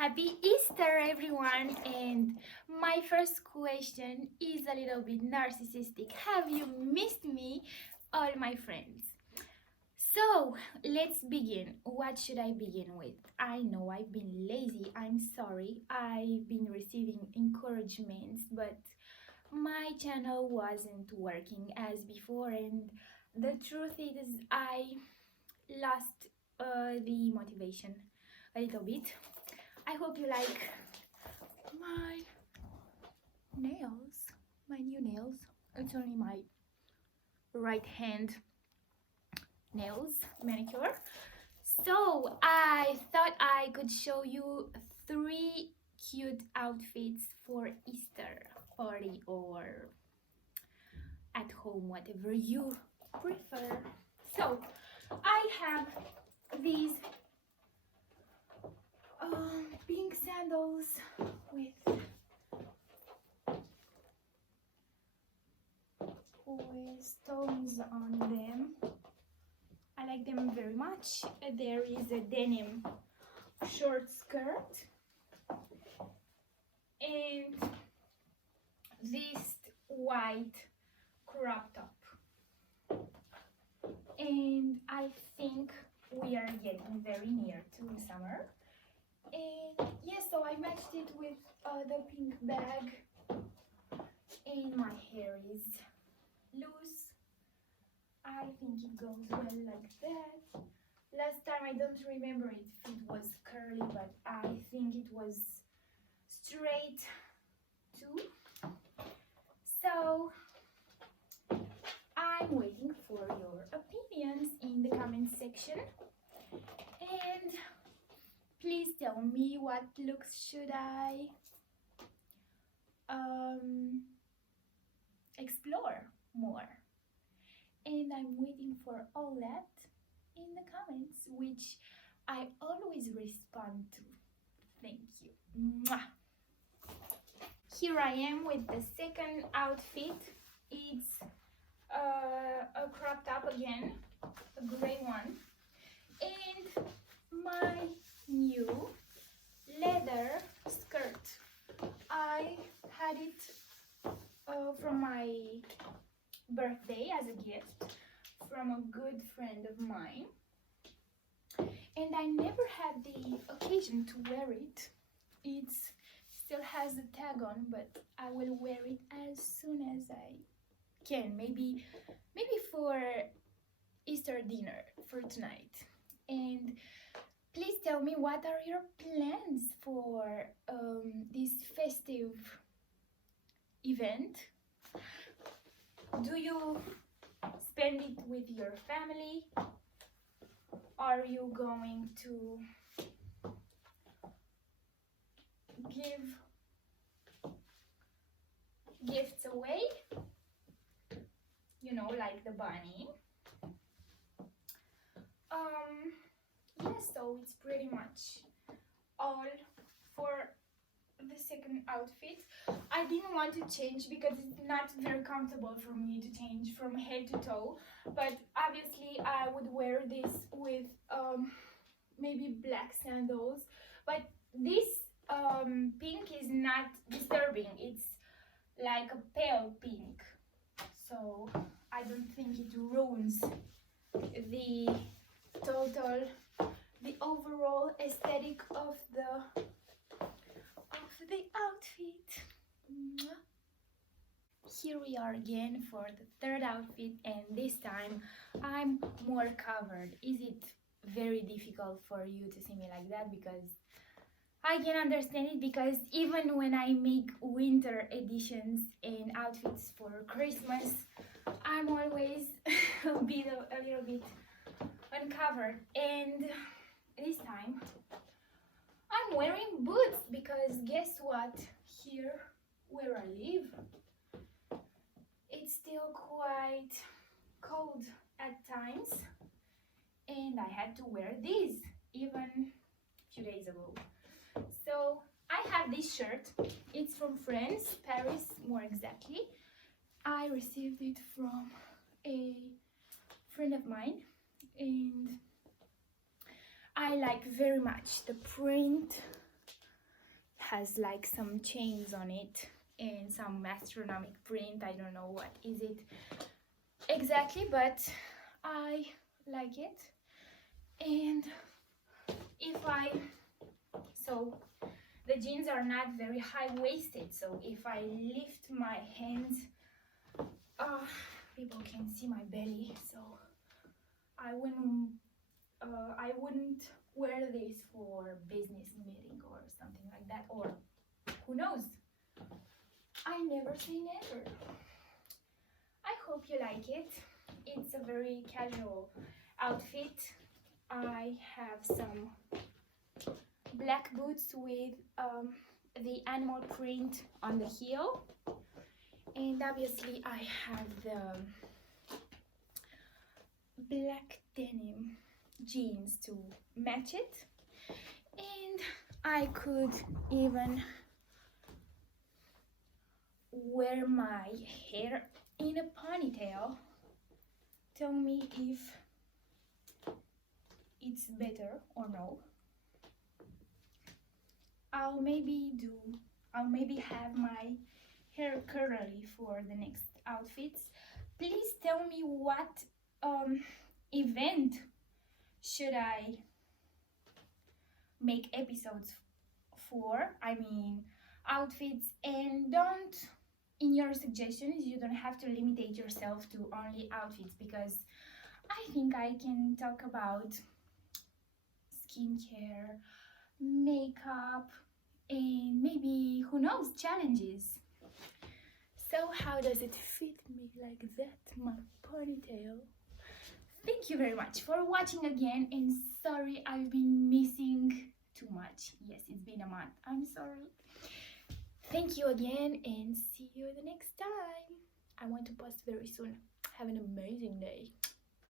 Happy Easter, everyone! And my first question is a little bit narcissistic. Have you missed me, all my friends? So, let's begin. What should I begin with? I know I've been lazy. I'm sorry. I've been receiving encouragements, but my channel wasn't working as before, and the truth is, I lost the motivation a little bit. I hope you like my nails, my new nails. It's only my right hand nails manicure. So I thought I could show you 3 cute outfits for Easter party or at home, whatever you prefer. So I have these pink sandals with stones on them. I like them very much. There is a denim short skirt and this white crop top. And I think we are getting very near to summer. And yes, so I matched it with the pink bag, and my hair is loose. I think it goes well like that. Last time I don't remember if it was curly, but I think it was straight too. So I'm waiting for your opinions in the comment section, and please tell me what looks should I explore more. And I'm waiting for all that in the comments, which I always respond to. Thank you. Mwah. Here I am with the second outfit. It's a crop top again, a gray one, and my new leather skirt. I had it from my birthday as a gift from a good friend of mine, and I never had the occasion to wear it. It still has the tag on, but I will wear it as soon as I can, maybe for Easter dinner for tonight. And please tell me, what are your plans for this festive event? Do you spend it with your family? Are you going to give gifts away? You know, like the bunny. Yes, so it's pretty much all for the second outfit. I didn't want to change because it's not very comfortable for me to change from head to toe, but obviously I would wear this with maybe black sandals. But this pink is not disturbing, it's like a pale pink, so I don't think it ruins the overall aesthetic of the outfit. Here we are again for the third outfit, and this time I'm more covered. Is it very difficult for you to see me like that? Because I can understand it, because even when I make winter editions and outfits for Christmas, I'm always a little bit uncovered. And this time I'm wearing boots because guess what? Here where I live, it's still quite cold at times, and I had to wear these even a few days ago. So I have this shirt. It's from France, Paris more exactly. I received it from a friend of mine, and I like very much the print has like some chains on it and some astronomical print. I don't know what is it exactly, but I like it. And if I, so the jeans are not very high-waisted, so if I lift my hands, people can see my belly, so I wouldn't wear this for business meeting or something like that, or who knows, I never say never. I hope you like it. It's a very casual outfit. I have some black boots with the animal print on the heel, and obviously I have the black denim jeans to match it, and I could even wear my hair in a ponytail. Tell me if it's better or no. I'll maybe have my hair curly for the next outfits. Please tell me what event should I make episodes for, I mean outfits, and don't, in your suggestions, you don't have to limit yourself to only outfits, because I think I can talk about skincare, makeup, and maybe, who knows, challenges. So how does it fit me like that, my ponytail? Thank you very much for watching again, and sorry I've been missing too much. Yes, it's been a month. I'm sorry. Thank you again, and see you the next time. I want to post very soon. Have an amazing day.